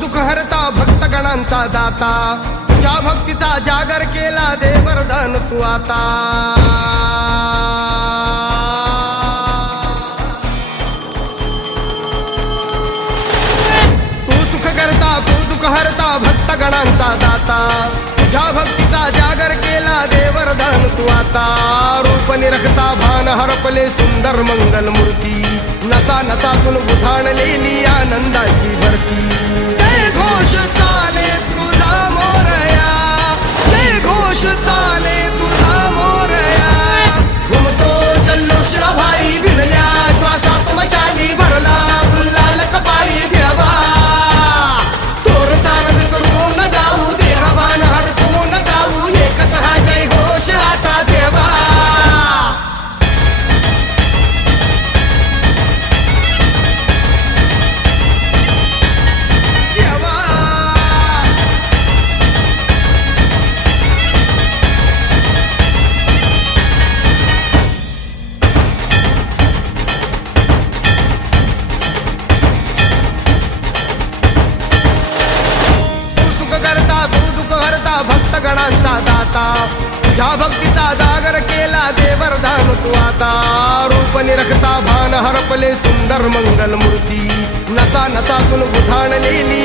दुःख हरता भक्तगणांचा दाता, तुझ्या भक्तीचा जागर केला दे वरदान तू आता। तू सुख करता तू दुःख हरता भक्तगणांचा दाता, तुझ्या भक्तीचा जागर केला दे वरदान तू आता। रूप निरखता भान हरपले सुंदर मंगल मूर्ती, नसा नसातून उधाणलेली आनंदाची भरती। जय घोष चाले तुझा मोरया, जय घोष चाले तुझा मोरया। घुमतो जल्लोष भाई भिडल्या श्वासात मशाली भरला, गुलाल कपाळी देवा तोर सारंग सोडून जाऊ, देहभान हरपून जाऊ, एकच हा जय घोष आता देवा। भक्तगणांचा दाता, तुझ्या भक्तीचा जागर केला दे वरदान तू आता। रूप निरखता भान हरपले सुंदर मंगल मूर्ती, नसा नसातून उधाणलेली